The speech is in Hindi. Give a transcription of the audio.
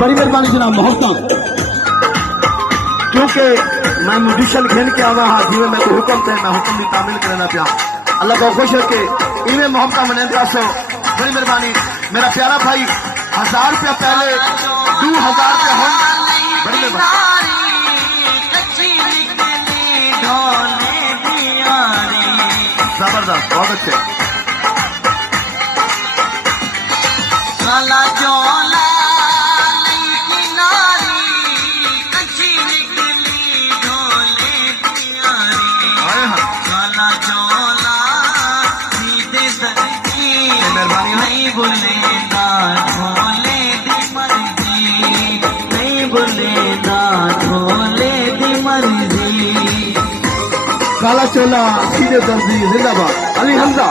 बड़ी मेहरबानी जनाब मोहब्बत। क्योंकि मैं म्यूजिशियन खेल के आवा हाँ जिम्मे मैं तो हुक्म थे मैं हुक्म की तामील करना पिया अल्लाह को खुश है कि इवें मोहब्बत मने सो बड़ी मेहरबानी मेरा प्यारा भाई 1000 रुपया पहले 2000 रुपया हो बड़ी मेहरबानी जबरदस्त बहुत अच्छे नहीं बोलेगा ढोले दी मर्जी नहीं बोलेगा ढोले दी मर्जी काला चोला सीधे दर्जी जिंदाबाद अली हमजा